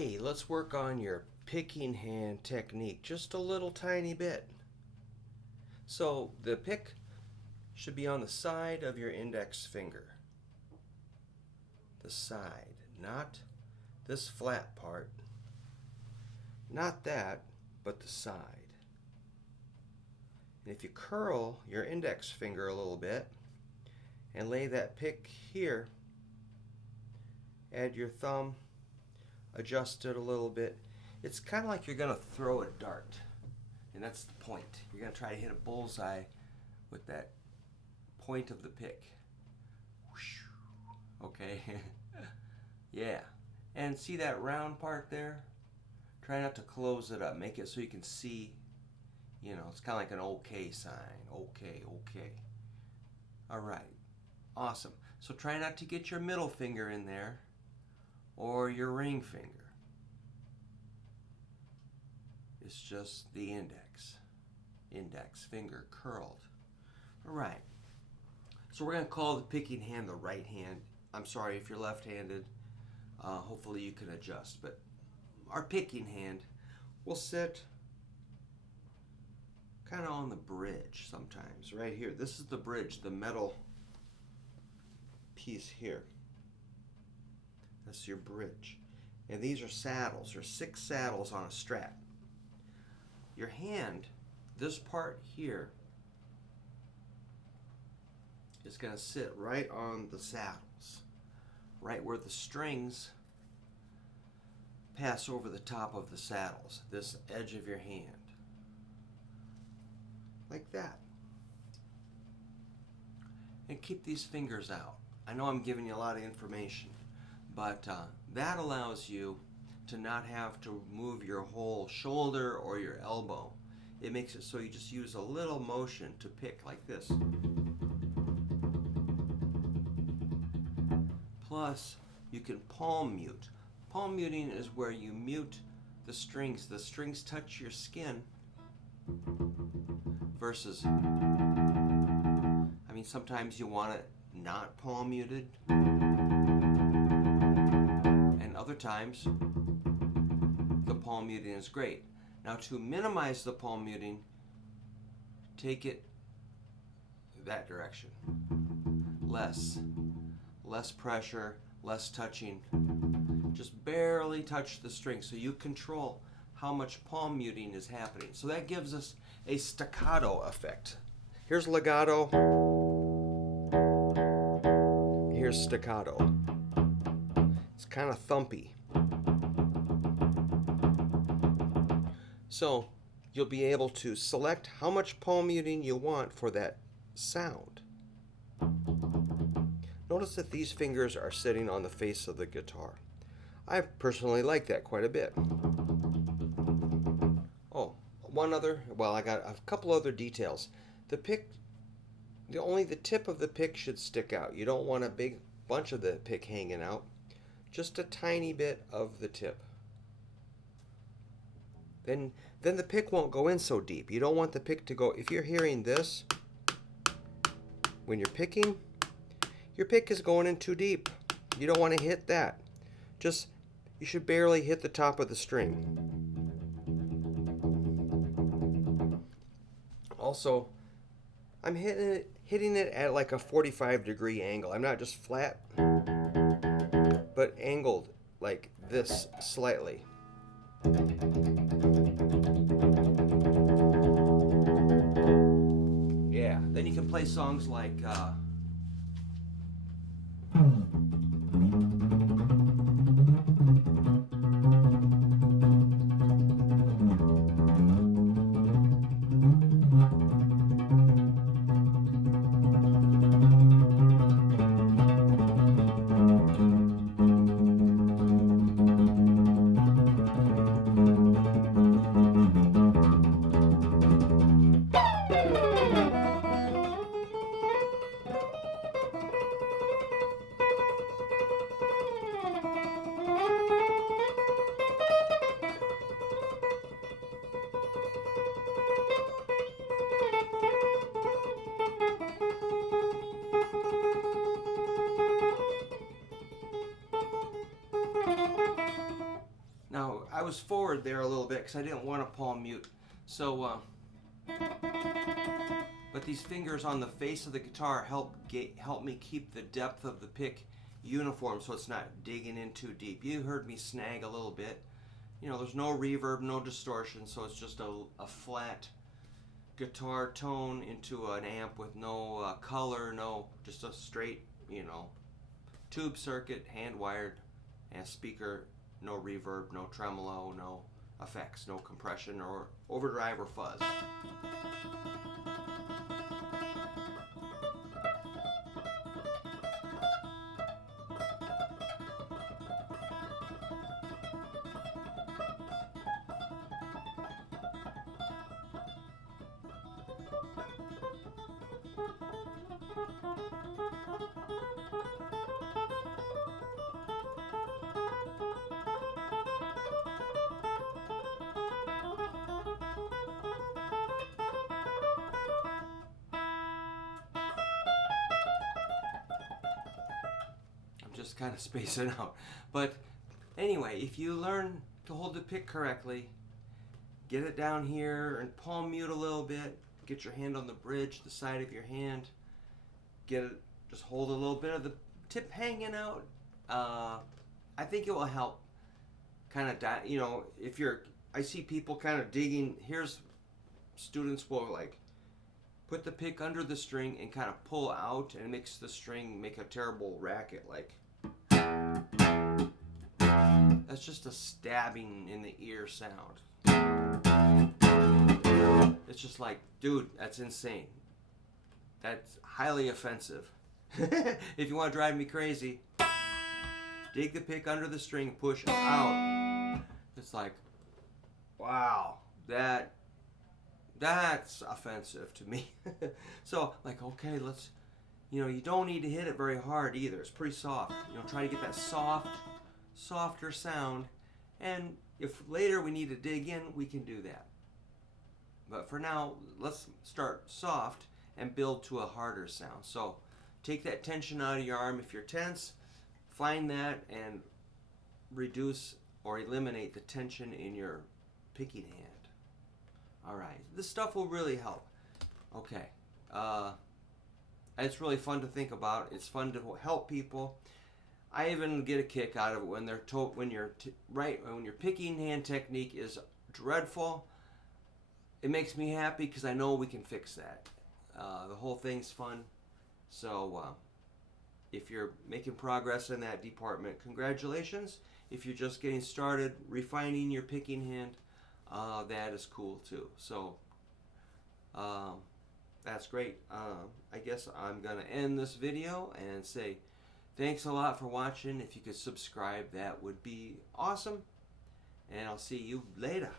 Hey, let's work on your picking hand technique just a little tiny bit. So the pick should be on the side of your index finger. The side, not this flat part. Not that, but the side. And if you curl your index finger a little bit and lay that pick here, add your thumb, adjust it a little bit. It's kind of like you're going to throw a dart, and that's the point. You're going to try to hit a bullseye with that point of the pick. Okay? Yeah. And see that round part there? Try not to close it up. Make it so you can see, it's kind of like an OK sign. OK, OK. All right. Awesome. So try not to get your middle finger in there or your ring finger. It's just the index finger curled. All right. So we're going to call the picking hand the right hand. I'm sorry if you're left-handed. Hopefully you can adjust. But our picking hand will sit kind of on the bridge sometimes. Right here. This is the bridge, the metal piece here. That's your bridge. And these are saddles. There's 6 saddles on a strap. Your hand, this part here, is going to sit right on the saddles, right where the strings pass over the top of the saddles, this edge of your hand. Like that. And keep these fingers out. I know I'm giving you a lot of information, but that allows you to not have to move your whole shoulder or your elbow. It makes it so you just use a little motion to pick like this. Plus, you can palm mute. Palm muting is where you mute the strings. The strings touch your skin versus, sometimes you want it not palm muted, and other times the palm muting is great. Now to minimize the palm muting, take it that direction. Less pressure, less touching. Just barely touch the string so you control how much palm muting is happening. So that gives us a staccato effect. Here's legato. Here's staccato. It's kind of thumpy. So you'll be able to select how much palm muting you want for that sound. Notice that these fingers are sitting on the face of the guitar. I personally like that quite a bit. Oh, I got a couple other details. The tip of the pick should stick out. You don't want a big bunch of the pick hanging out. Just a tiny bit of the tip. Then the pick won't go in so deep. You don't want the pick to go, if you're hearing this, when you're picking, your pick is going in too deep. You don't want to hit that. You should barely hit the top of the string. Also, I'm hitting it at like a 45-degree angle. I'm not just flat, but angled like this slightly. Yeah, then you can play songs like I was forward there a little bit because I didn't want to palm mute. So, but these fingers on the face of the guitar help me keep the depth of the pick uniform, so it's not digging in too deep. You heard me snag a little bit. You know, there's no reverb, no distortion, so it's just a flat guitar tone into an amp with no color, just a straight, you know, tube circuit, hand wired, and speaker, no reverb, no tremolo, no effects, no compression or overdrive or fuzz. Just kind of spacing out. But anyway, if you learn to hold the pick correctly, get it down here and palm mute a little bit, get your hand on the bridge, the side of your hand, get it, just hold a little bit of the tip hanging out. I think it will help kind of, you know, I see people kind of digging, students will like put the pick under the string and kind of pull out, and it makes the string make a terrible racket, like. That's just a stabbing in the ear sound. It's just like, dude, that's insane. That's highly offensive. If you want to drive me crazy, dig the pick under the string, push out. It's like, wow, that's offensive to me. So, like, okay, let's, you know, you don't need to hit it very hard either. It's pretty soft. You know, try to get that softer sound. And if later we need to dig in, we can do that. But for now, let's start soft and build to a harder sound. So take that tension out of your arm. If you're tense, find that and reduce or eliminate the tension in your picking hand. All right, this stuff will really help. Okay. It's really fun to think about. It's fun to help people. I even get a kick out of it when they're told when your picking hand technique is dreadful. It makes me happy because I know we can fix that. The whole thing's fun. So if you're making progress in that department, congratulations. If you're just getting started refining your picking hand, that is cool too. So that's great. I guess I'm going to end this video and say thanks a lot for watching. If you could subscribe, that would be awesome. And I'll see you later.